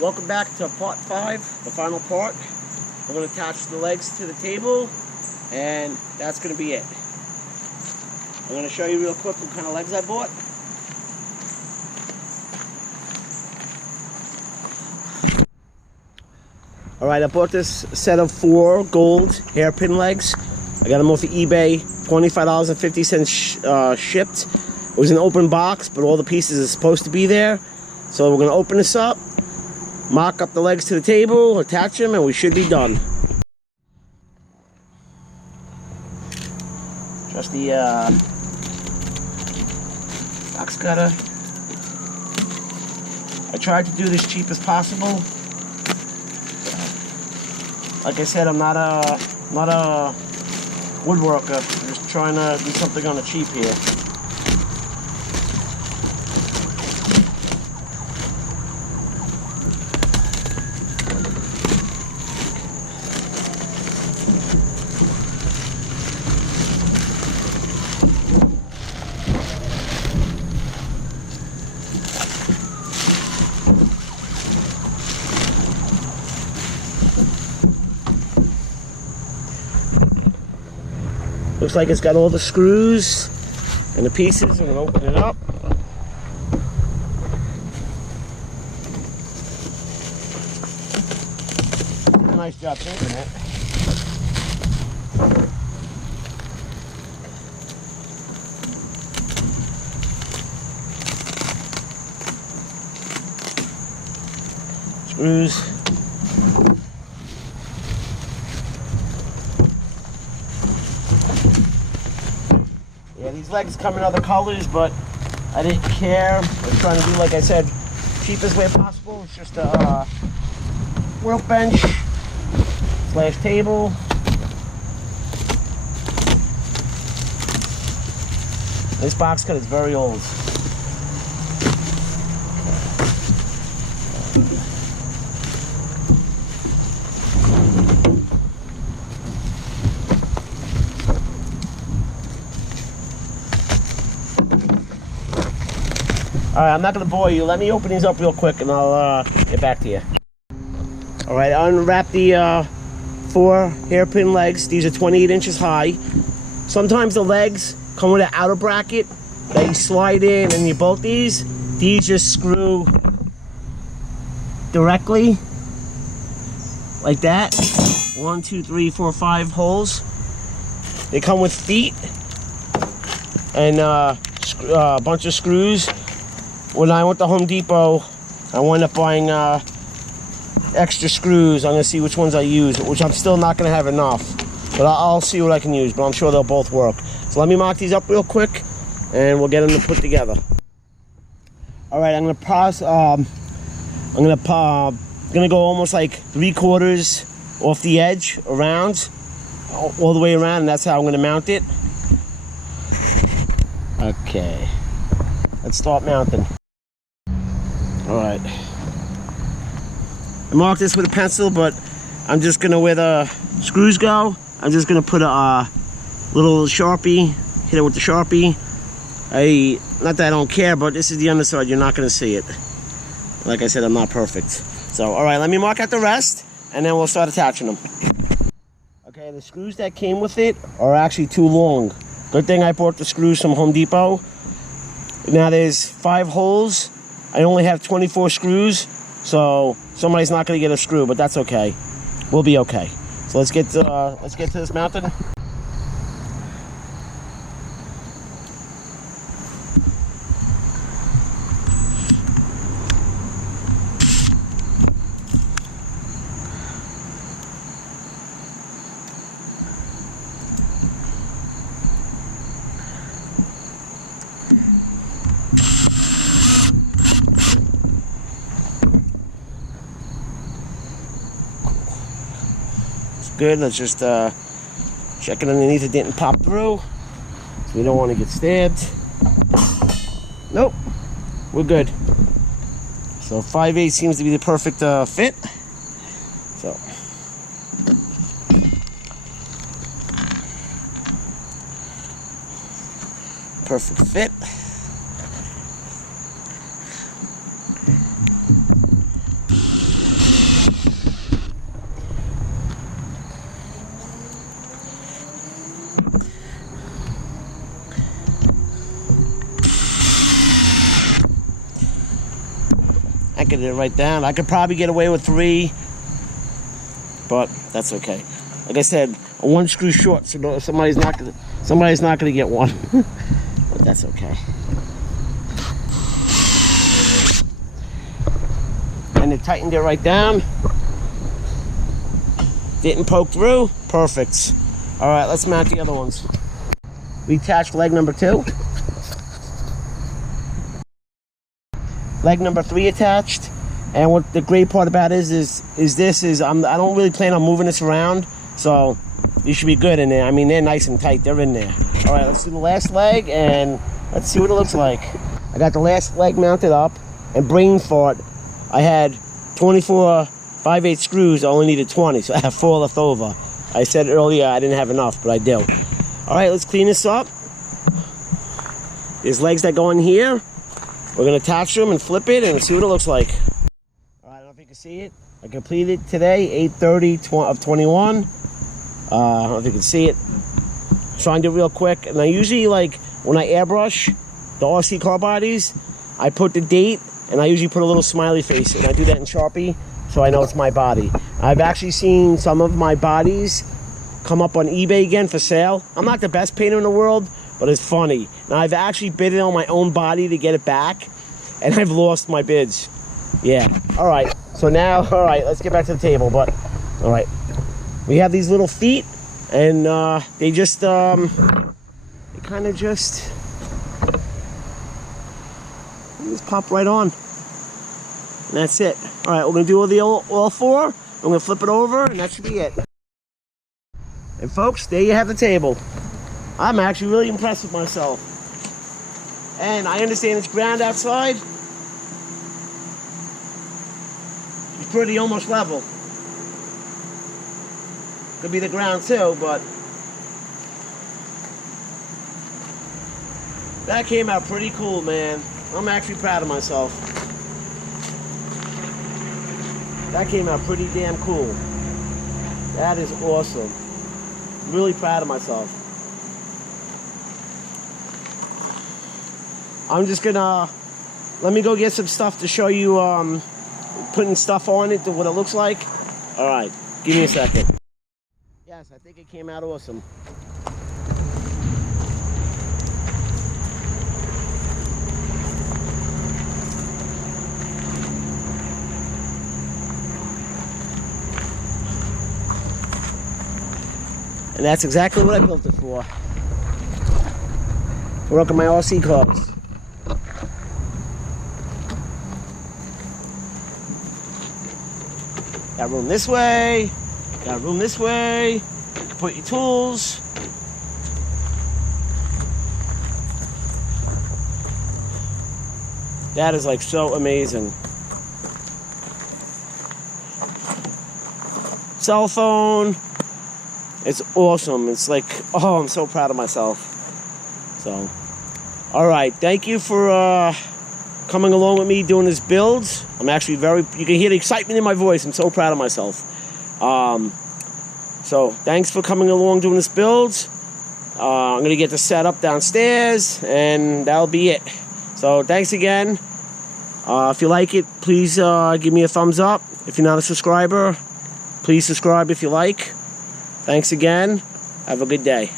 Welcome back to part 5, the final part. We're going to attach the legs to the table, and that's going to be it. I'm going to show you real quick what kind of legs I bought. Alright, I bought this set of 4 gold hairpin legs. I got them off of eBay, $25.50 shipped. It was an open box, but all the pieces are supposed to be there. So we're going to open this up, mock up the legs to the table, attach them, and we should be done. Just the box cutter. I tried to do this cheap as possible. Like I said, I'm not a woodworker. I'm just trying to do something on the cheap here. Looks like it's got all the screws and the pieces. I'm going to open it up. Nice job taking it. Screws. Yeah, these legs come in other colors, but I didn't care. I was trying to do, like I said, cheapest way possible. It's just a workbench / table. This box cut is very old. Alright, I'm not going to bore you. Let me open these up real quick and I'll get back to you. Alright, unwrap the 4 hairpin legs. These are 28 inches high. Sometimes the legs come with an outer bracket that you slide in and you bolt these. These just screw directly like that. 1, 2, 3, 4, 5 holes. They come with feet and a bunch of screws. When I went to Home Depot, I wound up buying extra screws. I'm going to see which ones I use, which I'm still not going to have enough. But I'll see what I can use, but I'm sure they'll both work. So let me mock these up real quick, and we'll get them to put together. Alright, I'm going to pause. I'm going to go almost like 3/4 off the edge, around, all the way around, and that's how I'm going to mount it. Okay. Let's start mounting. Alright. I marked this with a pencil, but I'm just gonna, where the screws go, I'm just gonna put a little Sharpie, hit it with the Sharpie. Not that I don't care, but this is the underside, you're not gonna see it. Like I said, I'm not perfect. So, alright, let me mark out the rest, and then we'll start attaching them. Okay, the screws that came with it are actually too long. Good thing I bought the screws from Home Depot. Now there's 5 holes. I only have 24 screws, so somebody's not going to get a screw, but that's okay. We'll be okay. So let's get to this mounted. Good. Let's just check it underneath it didn't pop through. So we don't want to get stabbed. Nope, we're good. So 5/8 seems to be the perfect fit. So perfect fit. anchored it right down. I could probably get away with 3, but that's okay. Like I said, a 1 screw short, so somebody's not gonna get one. But that's okay. And it tightened it right down. Didn't poke through. Perfect. All right, let's mount the other ones. We attached leg number 2. Leg number 3 attached. And what the great part about it is I don't really plan on moving this around, so you should be good in there. I mean, they're nice and tight. They're in there. All right, let's do the last leg, and let's see what it looks like. I got the last leg mounted up, and brain fart, I had 24 5/8 screws. I only needed 20, so I have 4 left over. I said earlier I didn't have enough, but I do. All right, let's clean this up. There's legs that go in here. We're gonna attach them and flip it and see what it looks like. All right, I don't know if you can see it. I completed today, 8:30 of 21. I don't know if you can see it. Trying to do it real quick. And I usually, like, when I airbrush the RC car bodies, I put the date, and I usually put a little smiley face, and I do that in Sharpie, so I know it's my body. I've actually seen some of my bodies come up on eBay again for sale. I'm not the best painter in the world, but it's funny. Now, I've actually bid it on my own body to get it back, and I've lost my bids. Yeah. All right. So now, all right, let's get back to the table. But, all right. We have these little feet, and they just, they kind of just pop right on. And that's it. All right, we're going to do all 4. I'm going to flip it over, and that should be it. And folks, there you have the table. I'm actually really impressed with myself. And I understand it's ground outside. It's pretty almost level. Could be the ground too, but that came out pretty cool, man. I'm actually proud of myself. That came out pretty damn cool. That is awesome. Really proud of myself. I'm just gonna, let me go get some stuff to show you, putting stuff on it to what it looks like. All right, give me a second. Yes, I think it came out awesome. And that's exactly what I built it for. Work on my RC cars. Got room this way. Got room this way. Put your tools. That is like so amazing. Cell phone. It's awesome. It's like, oh, I'm so proud of myself. So, all right. Thank you for coming along with me doing this build. I'm actually you can hear the excitement in my voice. I'm so proud of myself. So, thanks for coming along doing this build. I'm going to get the setup downstairs, and that'll be it. So, thanks again. If you like it, please give me a thumbs up. If you're not a subscriber, please subscribe if you like. Thanks again. Have a good day.